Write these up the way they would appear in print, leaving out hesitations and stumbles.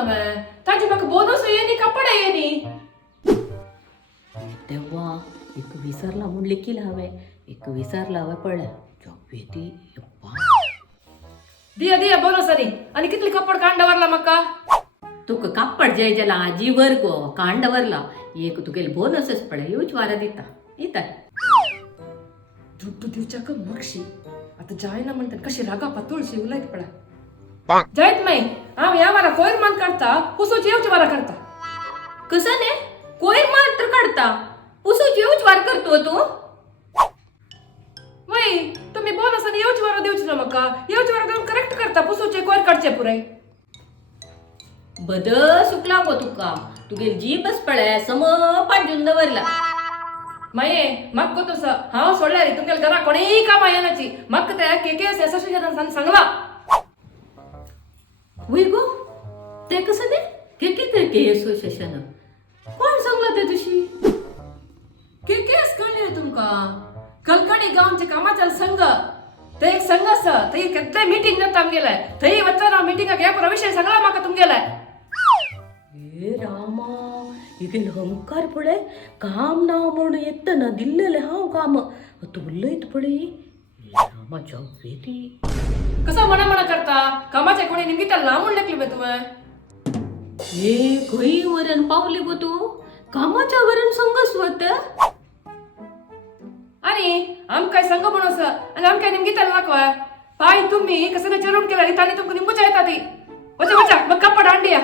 नव्हे ताजी म्हाका बोनस येनी कपडे येनी तेव्हा एक विसरला म्हणून लेखी लावे एक विसरला हवं पडलं जॉबेती यप्पा दिया दिया बोनस आणि कितली कपड कांडावरला म्हाका तुका कापड जय जला आजी वर्ग कांडवरला एक तुगेल बोनसच पडे येऊच वारा दिता येता ದುಡ್ಡು ದಿವ್ಚಾಕ ಮಕ್ಷಿ आता जायना म्हणतात कशी रागा पातुळशी उलायत पडा जायत नाही हांव ह्या वारा कोयर मान काढता पुसूची येवची वारा करता कसं ने कोयर मात्र काढता पुसूची येऊच वार करतो तू वय तुम्ही बोनस आणि येवची वारा देऊच ना म्हाका येवची वारा देऊन करेक्ट करता पुसूचे कोयर काढचे पुरे बद सुकला गो तुका तुगेल जीबच पळे सम पाजून दवरला माये मग तस हांव सोडल्या रे तुमच्या घरा कोणी काम येण्याची मग त्या केकेएस असोसिएशन सांगला वय गो ते कसं ते के असोसिएशन कोण सांगला ते तुशी केकेएस कळले रे तुमका कलकणी गावचे कामाचा संघ ते एक संघ अस ते केतले मीटिंग जाता गेलाय थंय वचना मीटिंगाक ह्या विषय सांगला म्हाका तुम गेलाय ए रामा इगेल हंकार पडे काम नाव म्हणून येतं ना दिल्लेले हांव काम तू उलयत पडे रामा जॉबेती कसं म्हणा करता कामाचे कोणी निमित्त लांबून लेखली बे तुम्ही ए खंय वरण पावली गो तू कामाच्या वरण संगस होत आणि आम काय संघ म्हणूस आणि आम काय निमगी त्याला नाकवा पाय तुम्ही कसं काय चिरून केला रितानी तुमक निंबूच्या येतात ती वचा वचा मग कपड अंडिया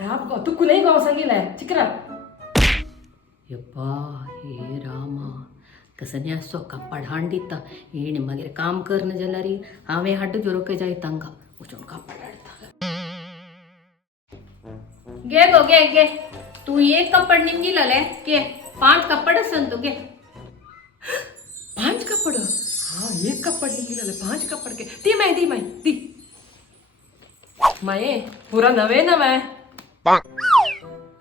राब गो तू कुणी गाव सांगितलंय चिकरा यप्पा हे रामा कसं नाही असो कापड हाण दिता येणे मागीर काम करणं जाल्यार हांवें हाड जोरोके जाय तांकां वचून कापड हाडता गे गो गे तू एक कपड निमगिलले के 5 कपड असन तू गे 5 कपड हाँ एक कपड निघाले 5 कपड के ती माय ती माये पुरा नवे नवे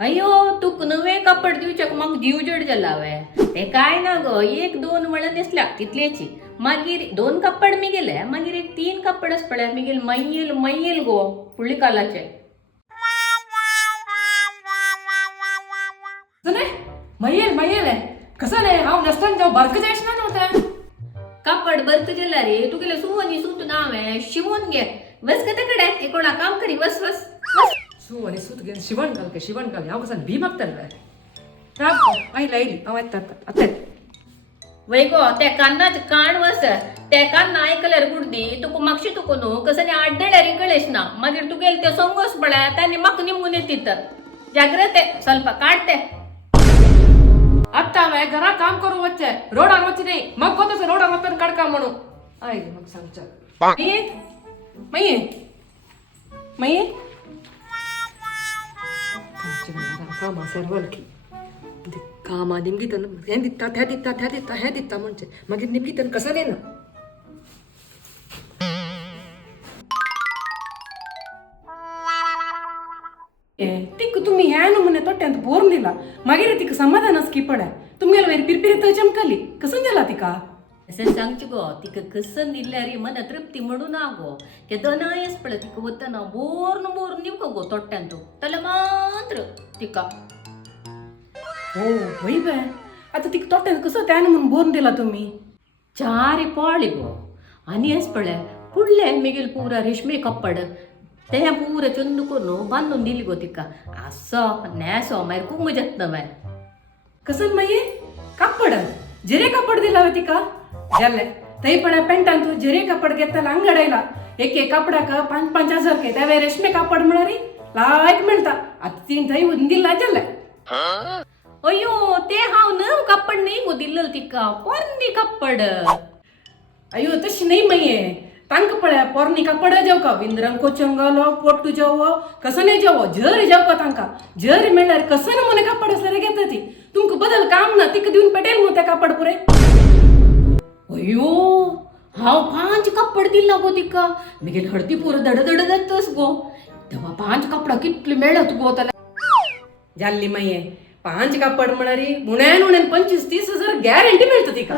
अयो तुक नवे कपड दिवचेक मग जीव जड जालावे ते काय ना गो 1-2 वळा नेसल्या तितलेची मागीर 2 कपड मी गेले मागीर एक 3 कपडच पडल्या मी गेल मैल गो फुडली कालाचे मैल कसं नाही हाव नसताना जाऊ बारक जायच ना नव्हतं कापड बरक गेला रे तू गेले सुवनी सूत नावे शिवून घे बस कदेकडे एकोणा काम करी बस सू आणि सूत घेऊन शिवण घाल हांव कसं भी मागताना राब आई लायली हांव आता वय गो ते कान्नाच काण वस ते कान्ना ऐकल्यार गुड्डी तुका मागशी तुका न्हू कसं नी आड्डेल्यारी कळेस ना मागीर तू गेल ते संगोस पळ्या त्यांनी म्हाका निमून येतीत जाग्रते ಸ್ವಲ್ಪ काढते आता हांवें घरा काम करू वच्चे रोडार वच्ची नाही मग कोतस रोडार वचन काडका म्हणून आई मग सांगचा मये कामा सर्वल की कामा निमगीतन हे दिता म्हणजे मागीर निमगीतन कसं नाही ना तिक तुम्ही ह्या नमुने तोट्यांत बोर दिला मागीर तिका समाधानच की पडाय तुमगेल वयर पिरपिरी चमकली कसं गेला तिका असं सांगची गो तिका कसं दिल्यार मन तृप्ती म्हणून ना गो ते दनायस पळ तिका वतना बोर निवक गो तोट्ट्यान तू तले मात्र तिका हो वय बाय आता तिका तोट्यान कसं त्यान म्हणून बोर दिला तुम्ही 4 पाळी गो आणि हेच पळय फुडले मिगेल पुरा रेशमी कपड ते पुरा चंद करून बांधून दिली गो तिका असं नॅसो मागीर खूप मजत नव्हे कसं माये कापड जिरे कापड दिला हो तिका जाले थंय पण पेंटान तू जिरे कापड घेतला अंगडायला एक कापडाक 5-5 हजार के त्या रेशमी कापड म्हणारी लायक मिळता आता तीन थंय उन दिला जाले अयो ते हाव नव कापड नाही गो दिल्लं तिका पोरनी कापड अयो तशी नाही माये तांक पळ्या पोरनी कापड जाव का विंद्रंग कोचंगलो पोट्टू जाव कसं नाही जाव झर जाव का तांका झर मिळणार कसं ना मने कापड असल्यार घेता ती तुमक बदल काम ना तिक दिवन पेटेल मग त्या कापड पुरे अयो हाव 5 कपड दिला गो तिका मिगेल हळदी पुरं धडधड जातस गो तेव्हा 5 कपडा कितले मेळत गो त्याला जाल्ली माये 5 कापड म्हणारी मुण्यान 25-30 हजार गॅरंटी मिळतं तिका